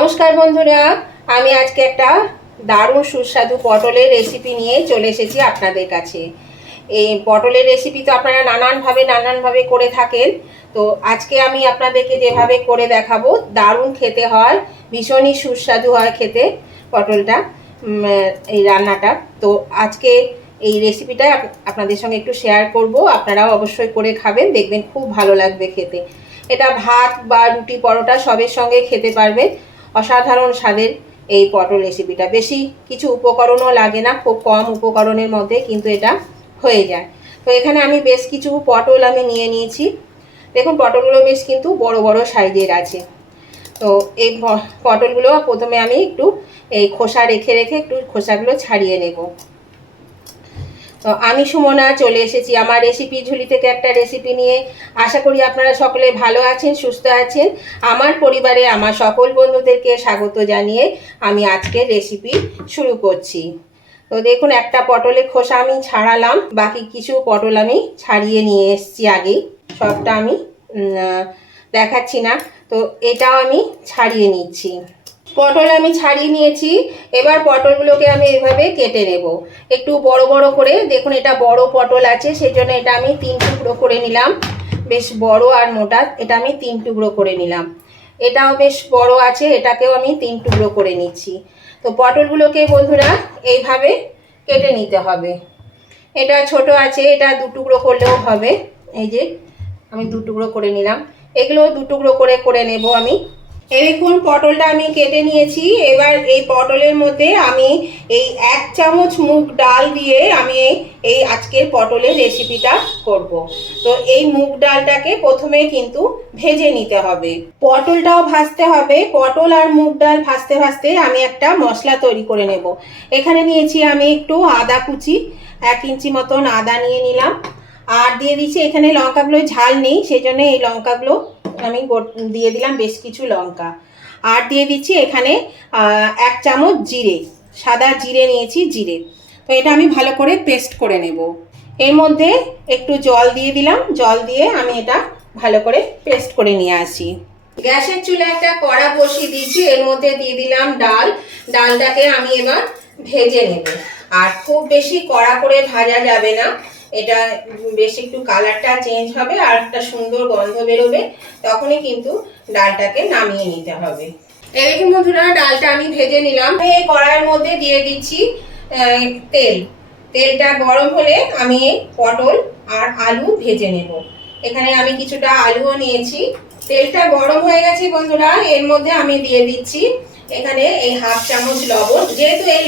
নমস্কার বন্ধুরা, আমি আজকে একটা দারুণ সুস্বাদু পটলের রেসিপি নিয়ে চলে এসেছি আপনাদের কাছে। এই পটলের রেসিপি তো আপনারা নানানভাবে করে থাকেন। তো আজকে আমি আপনাদেরকে যেভাবে করে দেখাবো, দারুণ খেতে হয়, ভীষণই সুস্বাদু হয় খেতে পটলটা, এই রান্নাটা। তো আজকে এই রেসিপিটা আপনাদের সঙ্গে একটু শেয়ার করব। আপনারাও অবশ্যই করে খাবেন, দেখবেন খুব ভালো লাগবে খেতে। এটা ভাত বা রুটি পরোটা সবের সঙ্গে খেতে পারবেন। অসাধারণ স্বাদের এই পটল রেসিপিটা, বেশি কিছু উপকরণও লাগে না, খুব কম উপকরণের মধ্যে কিন্তু এটা হয়ে যায়। তো এখানে আমি বেশ কিছু পটল আমি নিয়ে নিয়েছি। দেখুন পটলগুলো বেশ কিন্তু বড় বড় সাইজের আছে। তো এই পটলগুলো প্রথমে আমি একটু এই খোসা রেখে একটু খোসাগুলো ছাড়িয়ে নেব। তো আমি সুমনা চলে এসেছি আমার রেসিপি ঝুলি থেকে একটা রেসিপি নিয়ে। আশা করি আপনারা সকলে ভালো আছেন, সুস্থ আছেন। আমার পরিবারে আমার সকল বন্ধুদেরকে স্বাগত জানিয়ে আমি আজকের রেসিপি শুরু করছি। তো দেখুন একটা পটলের খোসা আমি ছাড়ালাম, বাকি কিছু পটল আমি ছাড়িয়ে নিয়ে এসেছি আগেই, সবটা আমি দেখাচ্ছি না। তো এটাও আমি ছাড়িয়ে নিচ্ছি। পটল আমি ছাড়িয়ে নিয়েছি। এবার পটলগুলোকে আমি এইভাবে কেটে নেব একটু বড় বড় করে। দেখুন এটা বড় পটল আছে, সেই জন্য এটা আমি 3 টুকরো করে নিলাম। বেশ বড় আর মোটা, এটা আমি 3 টুকরো করে নিলাম। এটাও বেশ বড় আছে, এটাকেও আমি 3 টুকরো করে নিচ্ছি। তো পটলগুলোকে বন্ধুরা এইভাবে কেটে নিতে হবে। এটা ছোট আছে, এটা 2 টুকরো করলেও হবে। এই যে আমি 2 টুকরো করে নিলাম, এগুলো 2 টুকরো করে নেব আমি। এই দেখুন পটলটা আমি কেটে নিয়েছি। এবার এই পটলের মধ্যে আমি এই 1 চামচ মুগ ডাল দিয়ে আমি এই আজকের পটলের রেসিপিটা করব। তো এই মুগ ডালটাকে প্রথমে কিন্তু ভেজে নিতে হবে, পটলটাও ভাজতে হবে। পটল আর মুগ ডাল ভাজতে ভাজতে আমি একটা মশলা তৈরি করে নেব। এখানে নিয়েছি আমি একটু আদা কুচি, 1 ইঞ্চি মতন আদা নিয়ে নিলাম। আর দিয়ে দিচ্ছি এখানে লঙ্কাগুলো ঝাল নেই, সেই জন্য এই লঙ্কাগুলো আমি দিয়ে দিলাম, বেশ কিছু লঙ্কা। আর দিয়ে দিচ্ছি এখানে 1 চামচ জিরে, সাদা জিরে নিয়েছি, জিরে। তো এটা আমি ভালো করে পেস্ট করে নেব। এর মধ্যে একটু জল দিয়ে দিলাম, জল দিয়ে আমি এটা ভালো করে পেস্ট করে নিয়ে আসি। গ্যাসের চুলায় একটা কড়া বসিয়ে দিয়েছি, এর মধ্যে দিয়ে দিলাম ডাল। ডালটাকে আমি এবার ভেজে নেব। আর খুব বেশি কড়া করে ভাজা যাবে না, এটা বেশ একটু কালারটা চেঞ্জ হবে আর একটা সুন্দর গন্ধ বেরোবে, তখনই কিন্তু ডালটাকে নামিয়ে নিতে হবে। এই দেখুন বন্ধুরা, ডালটা আমি ভেজে নিলাম। এই কড়াইয়ের মধ্যে দিয়ে দিচ্ছি তেল। তেলটা গরম হলে আমি পটল আর আলু ভেজে নেব। এখানে আমি কিছুটা আলুও নিয়েছি। তেলটা গরম হয়ে গেছে বন্ধুরা, এর মধ্যে আমি দিয়ে দিচ্ছি এখানে এই 1/2 চামচ লবণ। যেহেতু এই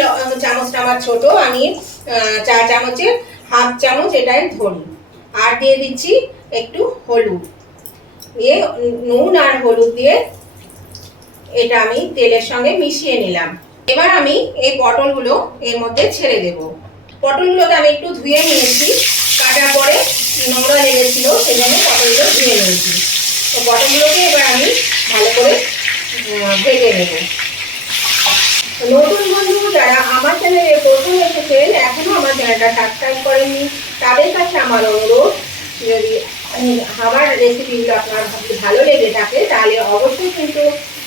চামচটা আমার ছোট, আমি 4 চামচের 1/2 চামচ এটাই ধরি। আর দিয়ে দিচ্ছি একটু হলুদ দিয়ে, নুন আর হলুদ দিয়ে এটা আমি তেলের সঙ্গে মিশিয়ে নিলাম। এবার আমি এই পটলগুলো এর মধ্যে ছেড়ে দেব। পটলগুলোকে আমি একটু ধুয়ে নিয়েছি, কাটার পরে নোংরা লেগেছিল, সেজন্য পটলগুলো ধুয়ে নিয়েছি। তো পটলগুলোকে এবার আমি ভালো করে ভেজে নেব। নতুন বন্ধু যারা আমার চ্যানেলে প্রথম এসেছেন, এখনো আমার চ্যানেলটা সাবস্ক্রাইব করেননি, তাদের কাছে আমার অনুরোধ, যদি আমার রেসিপিগুলো আপনার ভালো লেগে থাকে তাহলে অবশ্যই কিন্তু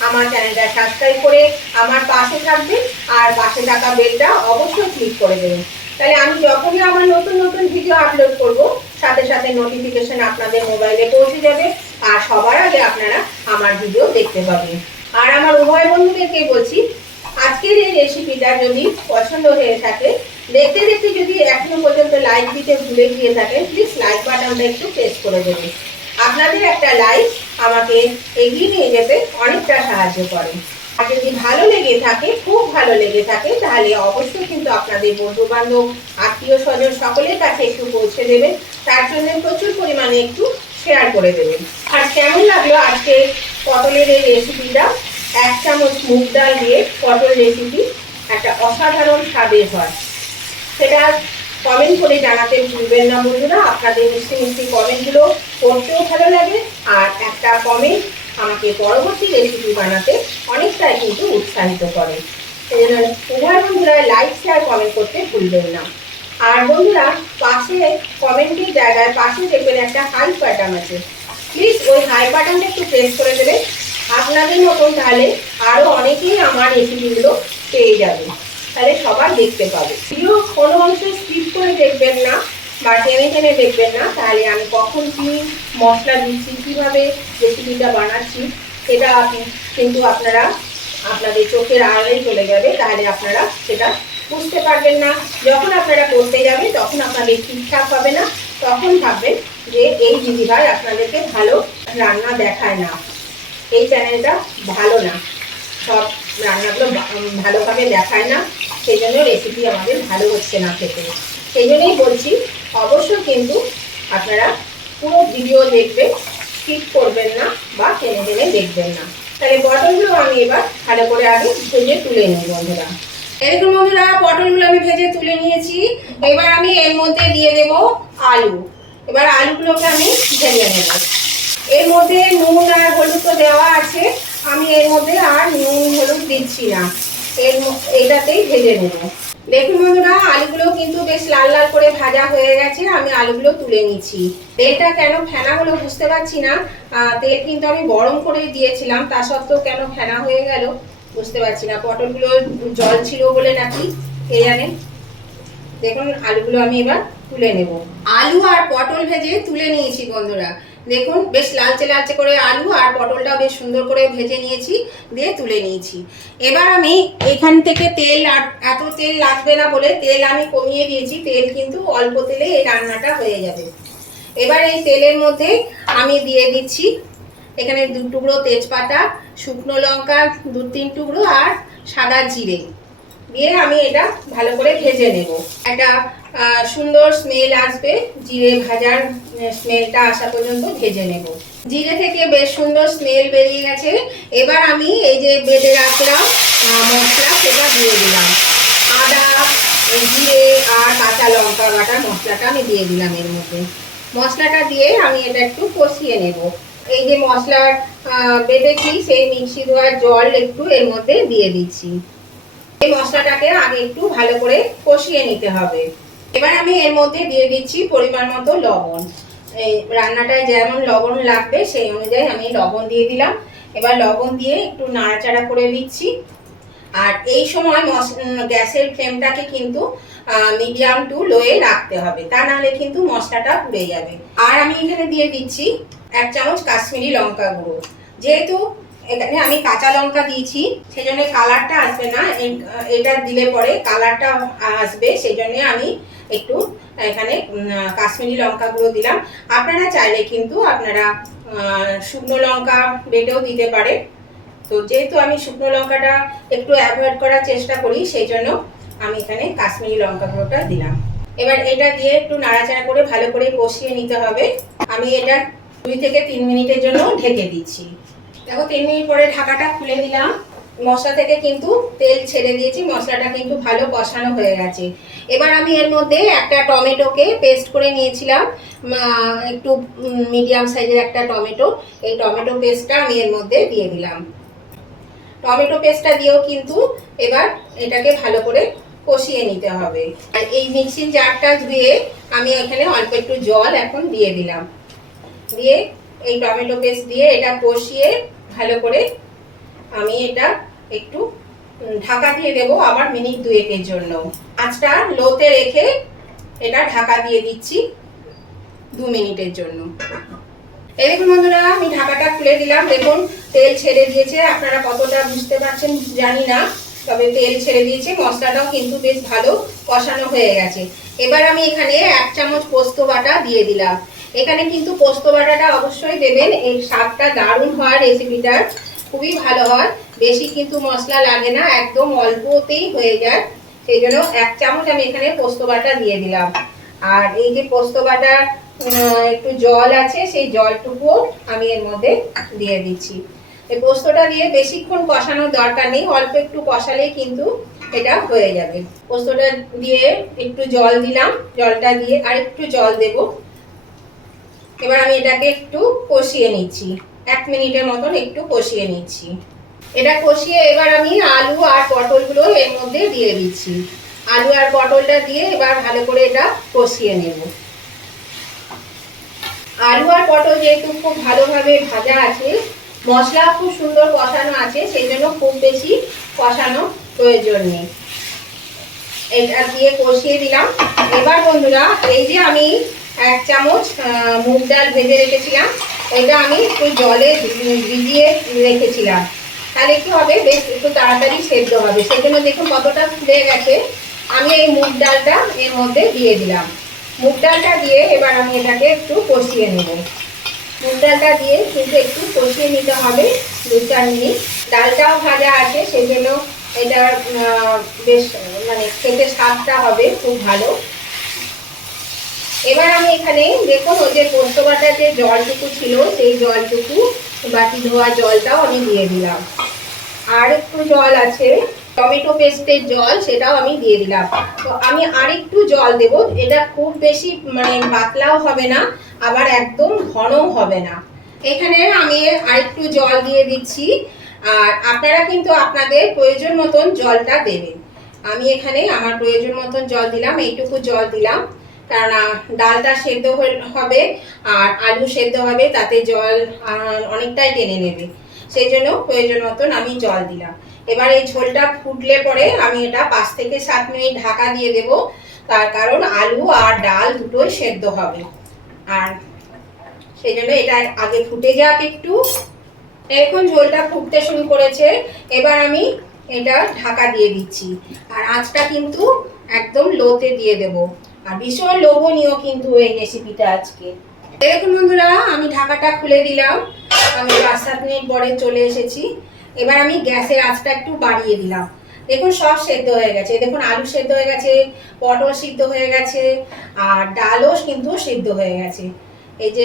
আমার চ্যানেলটা সাবস্ক্রাইব করে আমার পাশে থাকবেন, আর পাশে থাকা বেলটা অবশ্যই ক্লিক করে দেবেন। তাহলে আমি যখনই আমার নতুন নতুন ভিডিও আপলোড করব, সাথে সাথে নোটিফিকেশন আপনাদের মোবাইলে পৌঁছে যাবে, আর সবার আগে আপনারা আমার ভিডিও দেখতে পাবেন। আর আমার উভয় বন্ধুদেরকে বলছি, আজকের এই রেসিপিটা যদি পছন্দ হয়ে থাকে, দেখতে দেখতে যদি এখনো পর্যন্ত লাইক দিতে ভুলে গিয়ে থাকেন, প্লিজ লাইক বাটনটা একটু প্রেস করে দেবেন। আপনাদের একটা লাইক আমাকে এগিয়ে নিয়ে যেতে অনেকটা সাহায্য করে। আর যদি ভালো লেগে থাকে, খুব ভালো লেগে থাকে, তাহলে অবশ্যই কিন্তু আপনাদের বন্ধু বান্ধব, আত্মীয় স্বজন সকলের কাছে একটু পৌঁছে দেবেন। তার জন্য প্রচুর পরিমাণে একটু শেয়ার করে দেবেন। আর কেমন লাগলো আজকে পটলের এই রেসিপিটা? 1 চামচ মুগ ডাল দিয়ে পটল রেসিপি একটা অসাধারণ স্বাদের হয়, সেটা কমেন্ট করে জানাতে ভুলবেন না বন্ধুরা। আপনাদের মিষ্টি মিষ্টি কমেন্টগুলো পড়তেও ভালো লাগে, আর একটা কমেন্ট আমাকে পরবর্তী রেসিপি বানাতে অনেকটাই কিন্তু উৎসাহিত করে। সেই জন্য উভয় বন্ধুরা লাইক শেয়ার কমেন্ট করতে ভুলবেন না। আর বন্ধুরা পাশে কমেন্টের জায়গায় পাশে দেখবেন একটা হাই বাটন আছে, প্লিজ ওই হাই বাটনটা একটু প্রেস করে দেবেন। আপনাদের মতন তাহলে আরও অনেকেই আমার রেসিপিগুলো পেয়ে যাবে, তাহলে সবাই দেখতে পাবে। ভিডিও কোনো অংশ স্কিপ করে দেখবেন না বা টেনে টেনে দেখবেন না, তাহলে আমি কখন কী মশলা দিচ্ছি, কীভাবে রেসিপিটা বানাচ্ছি সেটা কিন্তু আপনাদের চোখের আড়ালেই চলে যাবে, তাহলে আপনারা সেটা বুঝতে পারবেন না। যখন আপনারা করতে যাবেন তখন আপনাদের ঠিকঠাক হবে না, তখন ভাববেন যে এই দিদিভাই আপনাদেরকে ভালো রান্না দেখায় না, এই চ্যানেলটা ভালো না, সব রান্নাগুলো ভালোভাবে দেখায় না, সেই জন্য রেসিপি আমাদের ভালো হচ্ছে না খেতে। সেই জন্যই বলছি অবশ্যই কিন্তু আপনারা পুরো ভিডিও দেখবেন, স্কিপ করবেন না বা টেনে টেনে দেখবেন না। তাহলে পটলগুলো আমি এবার ভালো করে আগে ভেজে তুলে নিই বন্ধুরা। এরকম বন্ধুরা পটলগুলো আমি ভেজে তুলে নিয়েছি। এবার আমি এর মধ্যে দিয়ে দেব আলু। এবার আলুগুলোকে আমি ভেজে নেব। এর মধ্যে নুন আর হলুদ তো দেওয়া আছে, আমি এর মধ্যে আর নুন হলুদ দিচ্ছি না, এটাতেই ভেজে নেব। দেখুন বন্ধুরা আলুগুলো কিন্তু বেশ লাল লাল করে ভাজা হয়ে গেছে, আমি আলুগুলো তুলে নিচ্ছি। তেলটা কেন ফেনা হলো বুঝতে পারছি না, তেল কিন্তু আমি গরম করেই দিয়েছিলাম, তা সত্ত্বেও কেন ফেনা হয়ে গেল বুঝতে পারছি না। পটলগুলো জল ছিল বলে নাকি কে জানে। দেখুন আলুগুলো আমি এবার তুলে নেব। আলু আর পটল ভেজে তুলে নিয়েছি বন্ধুরা। দেখুন বেশ লালচে লালচে করে আলু আর পটলটা বেশ সুন্দর করে ভেজে নিয়েছি, দিয়ে তুলে নিয়েছি। এবার আমি এখান থেকে তেল, আর এত তেল লাগবে না বলে তেল আমি কমিয়ে দিয়েছি, তেল কিন্তু অল্প তেলে এই রান্নাটা হয়ে যাবে। এবার এই তেলের মধ্যে আমি দিয়ে দিচ্ছি এখানে 2 টুকরো তেজপাতা, শুকনো লঙ্কা 2-3 টুকরো আর সাদা জিরে দিয়ে আমি এটা ভালো করে ভেজে নেব। একটা সুন্দর স্মেল আসবে, জিরে ভাজার স্মেলটা আসা পর্যন্ত ভেজে নেব। জিরে থেকে বেশ সুন্দর স্মেল বেরিয়ে গেছে। এবার আমি এই যে বেটে রাখলাম মশলা সেটা দিয়ে দিলাম। আদা, জিরে আর কাঁচা লঙ্কা বাটা মশলাটা আমি দিয়ে দিলাম এর মধ্যে। মশলাটা দিয়ে আমি এটা একটু কষিয়ে নেব। এই যে মশলার বেটেছি সেই মিক্সি ধোয়া জল একটু এর মধ্যে দিয়ে দিচ্ছি। এই মশলাটাকে আগে একটু ভালো করে কষিয়ে নিতে হবে। এবার আমি এর মধ্যে দিয়ে দিচ্ছি পরিমাণ মতো লবণ। এই রান্নাটায় যেমন লবণ লাগবে সেই অনুযায়ী আমি লবণ দিয়ে দিলাম। এবার লবণ দিয়ে একটু নাড়াচাড়া করে দিচ্ছি। আর এই সময় গ্যাসের ফ্লেমটাকে কিন্তু মিডিয়াম টু লোয়ে রাখতে হবে, তা নাহলে কিন্তু মশলাটা পুড়ে যাবে। আর আমি এখানে দিয়ে দিচ্ছি 1 চামচ কাশ্মীরি লঙ্কা গুঁড়ো। যেহেতু এখানে আমি কাঁচা লঙ্কা দিয়েছি সেজন্য কালারটা আসবে না, এটা দিলে পরে কালারটা আসবে, সেই জন্য আমি একটু এখানে কাশ্মীরি লঙ্কা গুঁড়ো দিলাম। আপনারা চাইলে কিন্তু আপনারা শুকনো লঙ্কা বেটেও দিতে পারে। তো যেহেতু আমি শুকনো লঙ্কাটা একটু অ্যাভয়েড করার চেষ্টা করি সেই জন্য আমি এখানে কাশ্মীরি লঙ্কা গুঁড়োটা দিলাম। এবার এটা দিয়ে একটু নাড়াচাড়া করে ভালো করে কষিয়ে নিতে হবে। আমি এটা 2 থেকে 3 মিনিটের জন্য ঢেকে দিচ্ছি। দেখো 3 মিনিট পরে ঢাকাটা খুলে দিলাম। মশলা থেকে কিন্তু তেল ছেড়ে দিয়েছি, মশলাটা কিন্তু ভালো কষানো হয়ে গেছে। এবার আমি এর মধ্যে একটা টমেটোকে পেস্ট করে নিয়েছিলাম, একটু মিডিয়াম সাইজের একটা টমেটো, এই টমেটো পেস্টটা আমি এর মধ্যে দিয়ে দিলাম। টমেটো পেস্টটা দিয়েও কিন্তু এবার এটাকে ভালো করে কষিয়ে নিতে হবে। আর এই মিক্সির জারটা ধুয়ে আমি এখানে অল্প একটু জল এখন দিয়ে দিলাম, দিয়ে এই টমেটো পেস্ট দিয়ে এটা কষিয়ে ভালো করে আমি এটা একটু ঢাকা দিয়ে দেব আবার মিনিট 2-এর জন্য। আঁচটা লোতে রেখে এটা ঢাকা দিয়ে দিচ্ছি 2 মিনিটের জন্য। এই দেখুন বন্ধুরা আমি ঢাকাটা খুলে দিলাম। দেখুন তেল ছেড়ে দিয়েছে, আপনারা কতটা বুঝতে পারছেন জানি না, তবে তেল ছেড়ে দিয়েছে, মশলাটাও কিন্তু বেশ ভালো কষানো হয়ে গেছে। এবার আমি এখানে 1 চামচ পোস্ত বাটা দিয়ে দিলাম। এখানে কিন্তু পোস্ত বাটাটা অবশ্যই দেবেন, এই স্বাদটা দারুণ হয়, রেসিপিটার খুবই ভালো হয়। বেশি কিন্তু মশলা লাগে না, একদম অল্পতেই হয়ে যায়, সেই জন্য 1 চামচ আমি এখানে পোস্ত বাটা দিয়ে দিলাম। আর এই যে পোস্ত বাটার একটু জল আছে সেই জলটুকুও আমি এর মধ্যে দিয়ে দিচ্ছি। এই পোস্তটা দিয়ে বেশিক্ষণ কষানোর দরকার নেই, অল্প একটু কষালেই কিন্তু এটা হয়ে যাবে। পোস্তটা দিয়ে একটু জল দিলাম, জলটা দিয়ে আর একটু জল দেব। এবার আমি এটাকে একটু কষিয়ে নিচ্ছি, 1 মিনিটের মতন একটু কষিয়ে নিচ্ছি। এটা কষিয়ে এবার আমি আলু আর পটলগুলো এর মধ্যে দিয়ে দিচ্ছি। আলু আর পটলটা দিয়ে এবার ভালো করে এটা কষিয়ে নেব। আলু আর পটল যেহেতু খুব ভালোভাবে ভাজা আছে মশলা খুব সুন্দর কষানো আছে, সেই জন্য খুব বেশি কষানো প্রয়োজন নেই। এটা দিয়ে কষিয়ে দিলাম। এবার বন্ধুরা এই যে আমি 1 চামচ মুগ ডাল ভেজে রেখেছিলাম, এটা আমি একটু জলে ভিজিয়ে রেখেছিলাম, তাহলে কি হবে বেশ একটু তাড়াতাড়ি সেদ্ধ হবে। সেজন্য দেখুন কতটা ফুলে গেছে। আমি এই মুগ ডালটা এর মধ্যে দিয়ে দিলাম। মুগ ডালটা দিয়ে এবার আমি এটাকে একটু কষিয়ে নেব। মুগ ডালটা দিয়ে কিন্তু একটু কষিয়ে নিতে হবে 2-4 মিনিট। ডালটাও ভাজা আছে, সেই জন্য এটা বেশ মানে খেতে স্বাদটা হবে খুব ভালো। এবার আমি এখানে দেখুন ওই যে পোস্ত বাটার যে জলটুকু ছিল সেই জলটুকু, বাটি ধোয়া জলটাও আমি দিয়ে দিলাম। আর একটু জল আছে টমেটো পেস্টের জল, সেটাও আমি দিয়ে দিলাম। তো আমি আরেকটু জল দেব, এটা খুব বেশি মানে পাতলাও হবে না, আবার একদম ঘনও হবে না। এখানে আমি আরেকটু জল দিয়ে দিচ্ছি, আর আপনারা কিন্তু আপনাদের প্রয়োজন মতন জলটা দেবেন। আমি এখানে আমার প্রয়োজন মতন জল দিলাম, এইটুকু জল দিলাম, কারণ ডালটা সেদ্ধ হবে আর আলু সেদ্ধ হবে, তাতে জল অনেকটাই টেনে নেবে, সেই জন্য প্রয়োজন মতন আমি জল দিলাম। এবার এই ঝোলটা ফুটলে পরে আমি এটা 5 থেকে 7 মিনিট ঢাকা দিয়ে দেব, তার কারণ আলু আর ডাল দুটোই সেদ্ধ হবে, আর সেই জন্য এটা আগে ফুটে যাক একটু। এখন ঝোলটা ফুটতে শুরু করেছে, এবার আমি এটা ঢাকা দিয়ে দিচ্ছি, আর আঁচটা কিন্তু একদম লোতে দিয়ে দেব। আর ভীষণ লোভনীয় কিন্তু এই রেসিপিটা আজকে। দেখুন বন্ধুরা আমি ঢাকাটা খুলে দিলাম, আমি 5-7 মিনিট পরে চলে এসেছি। এবার আমি গ্যাসের আঁচটা একটু বাড়িয়ে দিলাম। দেখুন সব সেদ্ধ হয়ে গেছে, দেখুন আলু সেদ্ধ হয়ে গেছে, পটল সিদ্ধ হয়ে গেছে, আর ডালও কিন্তু সিদ্ধ হয়ে গেছে। এই যে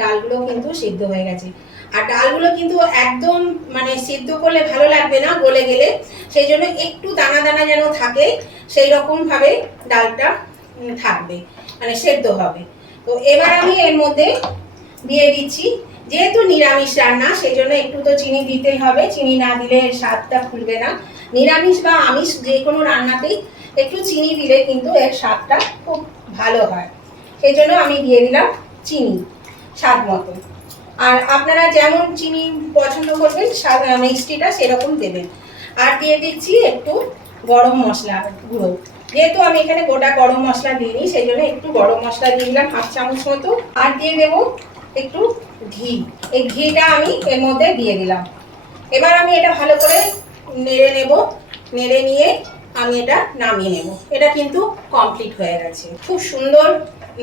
ডালগুলো কিন্তু সিদ্ধ হয়ে গেছে। আর ডালগুলো কিন্তু একদম মানে সিদ্ধ করলে ভালো লাগবে না গলে গেলে, সেই জন্য একটু দানা দানা যেন থাকে, সেই রকম ভাবে ডালটা থাকবে, মানে সেদ্ধ হবে। তো এবার আমি এর মধ্যে দিয়ে দিচ্ছি, যেহেতু নিরামিষ রান্না সেই জন্য একটু তো চিনি দিতেই হবে, চিনি না দিলে স্বাদটা খুলবে না। নিরামিষ বা আমিষ যে কোনো রান্নাতেই একটু চিনি দিলে কিন্তু এর স্বাদটা খুব ভালো হয়, সেই জন্য আমি দিয়ে দিলাম চিনি স্বাদ মতো। আর আপনারা যেমন চিনি পছন্দ করবেন মিষ্টিটা সেরকম দেবেন। আর দিয়ে দিচ্ছি একটু গরম মশলা গুঁড়ো, যেহেতু আমি এখানে গোটা গরম মশলা দিইনি সেই জন্য একটু গরম মশলা দিয়ে দিলাম 1/2 চামচ মতো। আর দিয়ে দেবো একটু ঘি, এই ঘিটা আমি এর মধ্যে দিয়ে দিলাম। এবার আমি এটা ভালো করে নেড়ে নেব, নেড়ে নিয়ে আমি এটা নামিয়ে নেব। এটা কিন্তু কমপ্লিট হয়ে গেছে, খুব সুন্দর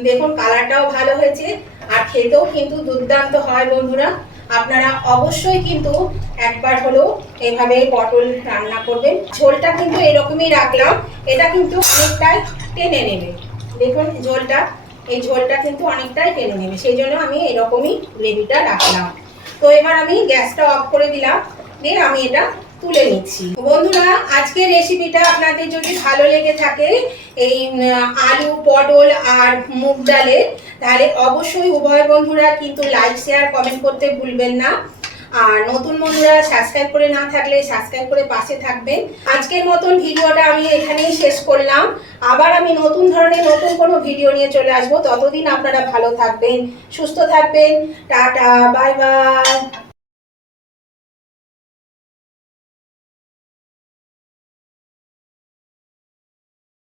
দেখুন কালারটাও ভালো হয়েছে, আর খেতেও কিন্তু দুর্দান্ত হয়। বন্ধুরা আপনারা অবশ্যই কিন্তু একবার হলেও এইভাবে পটল রান্না করবেন। ঝোলটা কিন্তু এরকমই রাখলাম, এটা কিন্তু অনেকটাই টেনে নেবে। দেখুন ঝোলটা, এই ঝোলটা কিন্তু অনেকটাই টেনে নেবে, সেই জন্য আমি এরকমই গ্রেভিটা রাখলাম। তো এবার আমি গ্যাসটা অফ করে দিলাম, দিয়ে আমি এটা তুলে নিচ্ছি। বন্ধুরা আজকের রেসিপিটা আপনাদের যদি ভালো লেগে থাকে এই আলু পটল আর মুগ ডালে, তাহলে অবশ্যই উভয় বন্ধুরা কিন্তু লাইক শেয়ার কমেন্ট করতে ভুলবেন না। আর নতুন বন্ধুরা সাবস্ক্রাইব করে না থাকলে সাবস্ক্রাইব করে পাশে থাকবেন। আজকের মতন ভিডিওটা আমি এখানেই শেষ করলাম, আবার আমি নতুন ধরনের নতুন কোনো ভিডিও নিয়ে চলে আসবো। ততদিন আপনারা ভালো থাকবেন, সুস্থ থাকবেন। Tata, bye bye.